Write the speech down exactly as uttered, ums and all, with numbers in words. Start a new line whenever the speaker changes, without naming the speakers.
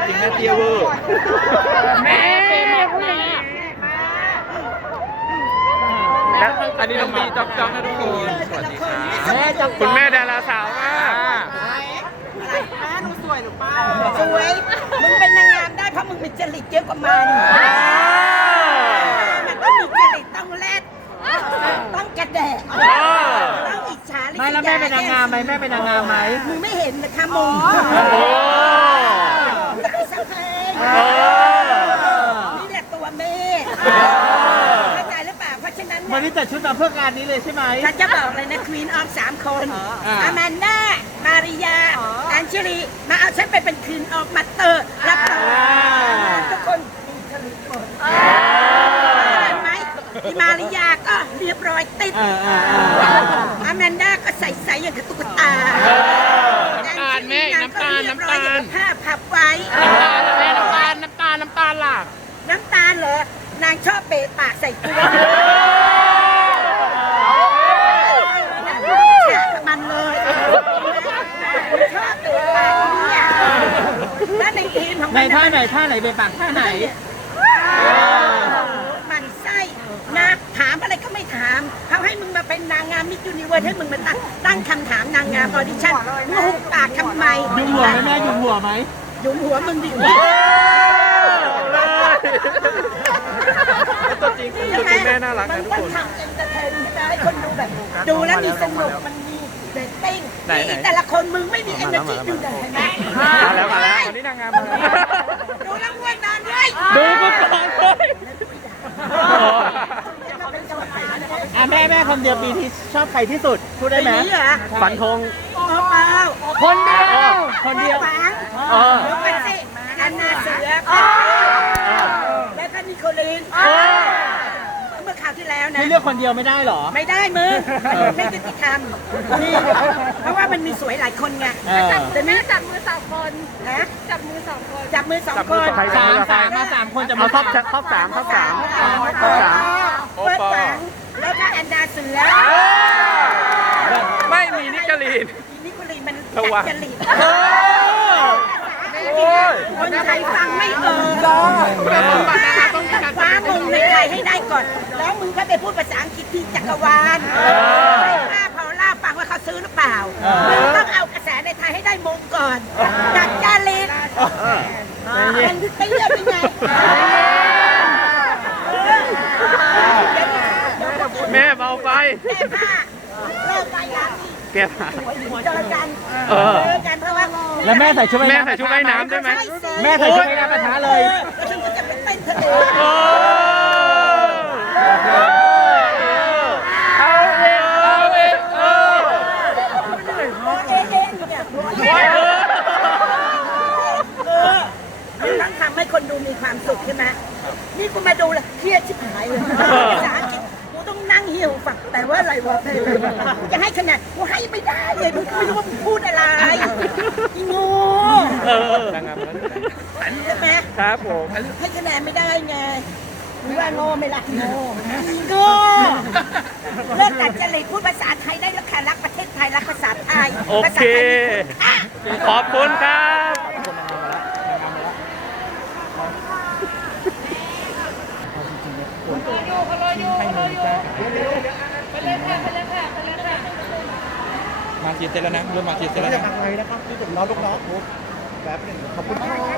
จริงแม่เตี้ยเวอร์
แม่ผู้หญิง
และอันนี้น้องบีจ๊อกจ๊อกนะทุกคนสวัสดีครับคุณแม่ดาราสาวมาก
แม่หนูสวยหรือเปล่าสวยมึงเป็นนางงามได้เพราะมึงเป็นจริตเยอะกว่ามันมันต้องมีจริตต้องแรดต้องกระแดะต้องอิจฉาลิษยา
ไม่แล้วแม่เป็นนางงามไหมแม่เป็นนางงามไหม
มึงไม่เห็นนะคะมึงจะไปสักเพลงนี่แหละตัวแม่เข้าใจหรือเปล่าเพราะฉะนั้น
วันนี้จัดชุดมาเพื่องานนี้เลยใช่ไหม
ฉันจะบอกเลยนะควีนออฟสามคนอาแมนด้ามาริยาแอนเชลีมาเอาฉันไปเป็นควีนออฟมัตเตอร์รับรองทุกคนมีผลิตหมดเห็นไหมมาริยาก็เรียบร้อยติดอาแมนด้าก็ใส่ใส่อย่างกับตุ๊กตา
น้ำตาลแม่น้ำตาลน้ำตาล
ผ้าพับไว้
น้ำตาลน้ำตาลน้ำตาลน้ำตาลล่ะ
น้ำตาลเหรอนางชอบเปะปากใส่เกลือมันเลยชอบเปะปากเนี่ยแล้วในทีมของ
ในท่าไหนท่าไหนเปะปากท่าไหน
มันไส้นะถามอะไรก็ไม่ถามเขาให้มึงมาเป็นนางงามมิสยูนิเวิร์สให้มึงมาตั้งตั้งคำถามนางงามออดิชั่นมึงหุบปากทำไม
ยุ่งหัวไหมแม่ยุ่งหัวไหม
ยุ่งหัวมึงดิ
ตัวจริงตัวจริงแม่น่ารักนะทุกคน
มันทำเอนเตอร์เทนใช่ไหมให้คนดูแบบดูแล้วมีสนุกมันมีเรตติ้งนี่แต่ละคนมึงไม่มีเอเนอร์จีดูเลยนะ
มาแล้วมาแล้ววันนี้นางงามมาแล้ว
ดูแล้วอ้วนนานเลย
ดูก็ก่อนเลย
อ่ะแม่แม่คนเดียวปีที่ชอบใครที่สุดพูดได้ไหม
ฝันธง
โอ้เปล่า
คนเดียวคนเดียว
ฝังแล้วไปสิอันนาเสือแล้วก็นิโคลินเมื่อคราวที่แล้วนะ
ไม่เลือกคนเดียวไม่ได้หรอ
ไม่ได้มึงไม่ยุติธรรมนี่เพราะว่ามันมีสวยหลายคนไงแต่แม่จับมือสองคนนะจับมือสองคนจับมือสองคน
สามสามมาสามคนจะ
มาท็อปท็อปสามท็อปสามท็อปสาม
โอปอแล้วก็แอนนาเสือ
ไม่มีนิกลีน
นิโคลินมันจริตคนไทยฟังไม่เออต้องคว้ามงในไทยให้ได้ก่อนแล้วมึงก็ไปพูดภาษาอังกฤษที่จักรวาลให้ป้าพอล่าฟังว่าเขาซื้อหรือเปล่ามึงต้องเอากระแสในไทยให้ได้มงก่อนดักจาริตมันไปเลือกยังไง
แม่เบาไป
แก้ผ้าเลิกไปแล้ว
แก้ผ้า
เจอกันเจอกันเพราะว่า
แล้วแม่ใส่ชุด
แม่ใส่ชุดว่ายน้ำได้ไหม
แม่ใส่ชุดว่ายน้ำกระทะเลย
แล้วฉันก็จะไปเต้นทะเล
เอาเองเอาเองเออ
เอ๊ะเอ๊ะเนี่ยเออมันต้องทำให้คนดูมีความสุขใช่ไหมนี่กูมาดูเลยเครียดชิบหายเลยภาษาอังกฤษกูต้องนั่งเหี่ยวฝักแต่ว่าอะไรวะเพลงจะให้คะแนนกูให้ไม่ได้เลยมึงไม่รู้ว่ามึงพูดอะไรอีโง่
เออนางงาม
ใช่ไหม
ครับผม
ให้คะแนนไม่ได้ไงมึงว่าโง่ไม่รักโง่โง่เลิกตัดจริตพูดภาษาไทยได้แล้วค่ะรักประเทศไทยรักภาษาไทย
โอเคขอบคุณครับมาทีเสร็จแล้วนะเริ่มมาทีเสร็จแล้วนะ
ยังไงนะครับที่ผมน้องลูกน้องแบบหนึ่งขอบคุณ